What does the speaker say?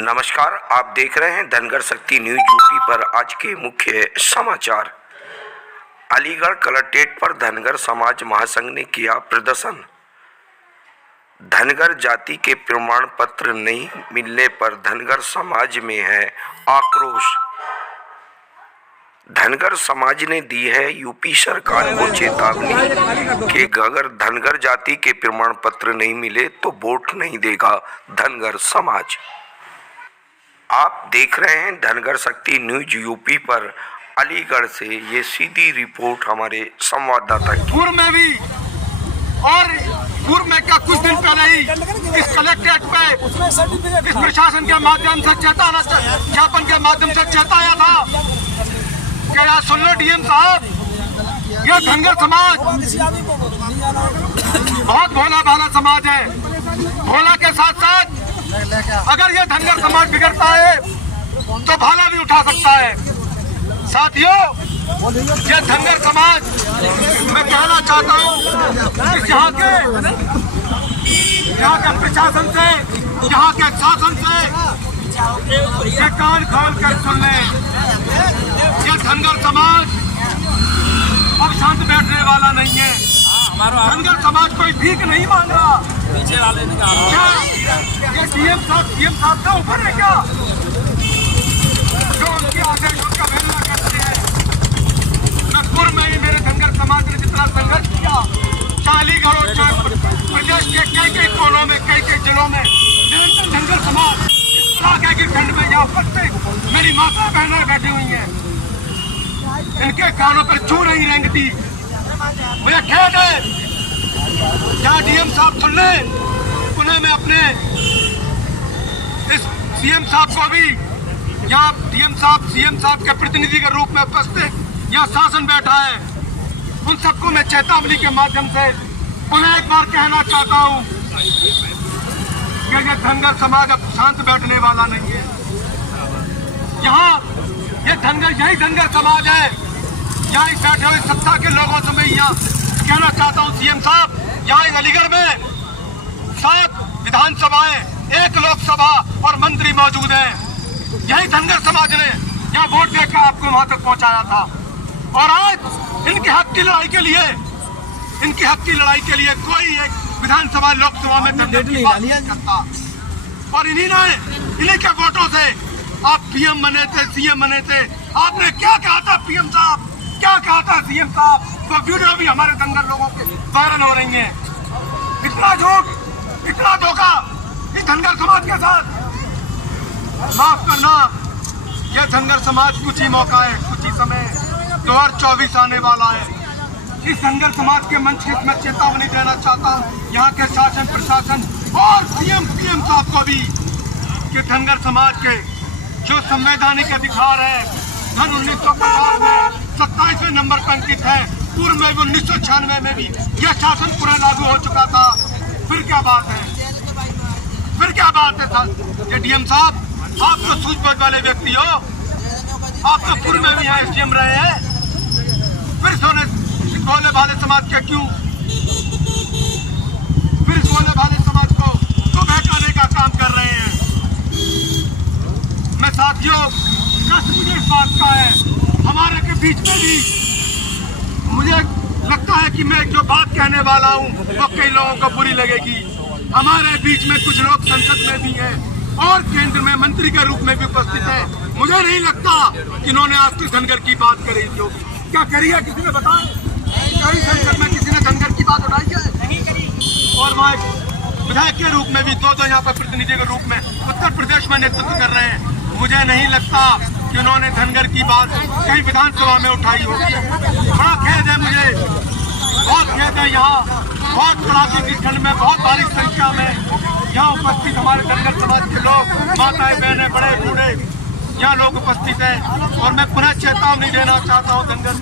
नमस्कार, आप देख रहे हैं धनगर शक्ति न्यूज यूपी पर। आज के मुख्य समाचार। अलीगढ़ कलेक्ट्रेट पर धनगर समाज महासंघ ने किया प्रदर्शन। धनगर जाति के प्रमाण पत्र नहीं मिलने पर धनगर समाज में है आक्रोश। धनगर समाज ने दी है यूपी सरकार को चेतावनी कि अगर धनगर जाति के प्रमाण पत्र नहीं मिले तो वोट नहीं देगा धनगर समाज। आप देख रहे हैं धनगर शक्ति न्यूज यूपी पर। अलीगढ़ से ये सीधी रिपोर्ट हमारे संवाददाता की। पूर्व में भी और पूर्व में का कुछ दिन पहले ही इस कलेक्ट्रेट पे इस प्रशासन के माध्यम से चेताना ज्ञापन के माध्यम से चेताया था कि यार सुन लो डीएम साहब, ये धनगर समाज बहुत भोला भाला समाज है। भोला के साथ साथ अगर ये धनगर समाज बिगड़ता है तो भाला भी उठा सकता है। साथियों, ये धनगर समाज, मैं कहना चाहता हूँ कि यहाँ के प्रशासन से, यहाँ के शासन से ये कान खोल कर सुन लें। ये धनगर समाज अब शांत बैठने वाला नहीं है। धनगर समाज कोई भीख नहीं मांग रहा। पीछे वाले ने कहा ये डीएम साहब का ऊपर है क्या, जो उनकी आदेश उनका वेलना करते हैं। नागपुर में ही मेरे धनगर समाज ने जितना संघर्ष किया, अलीगढ़ और प्रदेश के कई कोनों में, कई जिलों में निरंतर धनगर समाज इस इलाके की खंड में यहाँ उपस्थित मेरी माता बहनें बैठी हुई हैं, इनके कानों पर चू नहीं रेंगती। मुझे खेद है, क्या डीएम साहब सुन ले, उन्हें मैं अपने इस सीएम साहब को भी, यहाँ डीएम साहब सीएम साहब के प्रतिनिधि के रूप में उपस्थित यहाँ शासन बैठा है, उन सबको मैं चेतावनी के माध्यम से पुनः एक बार कहना चाहता हूँ कि ये धनगर समाज अब शांत बैठने वाला नहीं है। यहाँ ये धनगर, यही धनगर समाज है। यहाँ बैठे हुए सत्ता के लोगों से मैं यहाँ कहना चाहता हूँ, सीएम साहब, यहाँ अलीगढ़ में 7 विधानसभाएं, 1 लोकसभा और मंत्री मौजूद हैं। यही धनगर समाज ने यहाँ वोट देकर आपको वहां तक पहुंचाया था। और आज इनके हक की लड़ाई के लिए, कोई एक विधानसभा लोकसभा में धनगर की बात नहीं करता। और इन्हीं के वोटों से आप पीएम बने थे, सीएम बने थे। आपने क्या कहा था पीएम साहब, क्या कहा था सीएम साहब? तो वीडियो भी हमारे धनगर लोगों के वायरल हो रही हैं। इतना झूठ, इतना धोखा इस धनगर समाज के साथ। माफ करना, यह धनगर समाज कुछ ही मौका है, कुछ ही समय 2024 आने वाला है। इस धनगर समाज के मंच से मैं चेतावनी देना चाहता हूँ यहाँ के शासन प्रशासन और पीएम साहब को भी कि धनगर समाज के जो संवैधानिक अधिकार है, सन 1950 में 27वें नंबर पर अंकित है। पूर्व में 1996 में भी यह शासन पूरा लागू हो चुका था। फिर क्या बात है सर? ये डीएम साहब, आप तो सूझबूझ वाले व्यक्ति हो, आप तो पूर्व में भी यहाँ एसडीएम रहे हैं, फिर सोने वाले समाज के क्यों, फिर सोने वाले समाज को क्यों बहकाने का काम कर रहे हैं? मैं साथियों, कष्ट मुझे इस बात का है, हमारे के बीच में भी मुझे लगता है कि मैं जो बात कहने वाला हूँ वो कई लोगों को बुरी लगेगी। हमारे बीच में कुछ लोग संसद में भी हैं और केंद्र में मंत्री के रूप में भी उपस्थित हैं। मुझे नहीं लगता कि इन्होंने आज तक धनगर की बात करी होगी। क्या करी है किसी ने बताया? कहीं संसद में किसी ने धनगर की बात उठाई है? और वहाँ विधायक के रूप में भी दो यहाँ पर प्रतिनिधि के रूप में उत्तर प्रदेश में नेतृत्व कर रहे हैं। मुझे नहीं लगता कि उन्होंने धनगर की बात कहीं विधानसभा में उठाई होगी। बड़ा खेद है मुझे, बहुत खेद है। यहाँ बहुत कड़ाके की ठंड में बहुत भारी संख्या में यहाँ उपस्थित हमारे धनगर समाज के लोग, माताएं बहनें, बड़े बूढ़े यहाँ लोग उपस्थित हैं। और मैं पुनः चेतावनी देना चाहता हूँ धनगर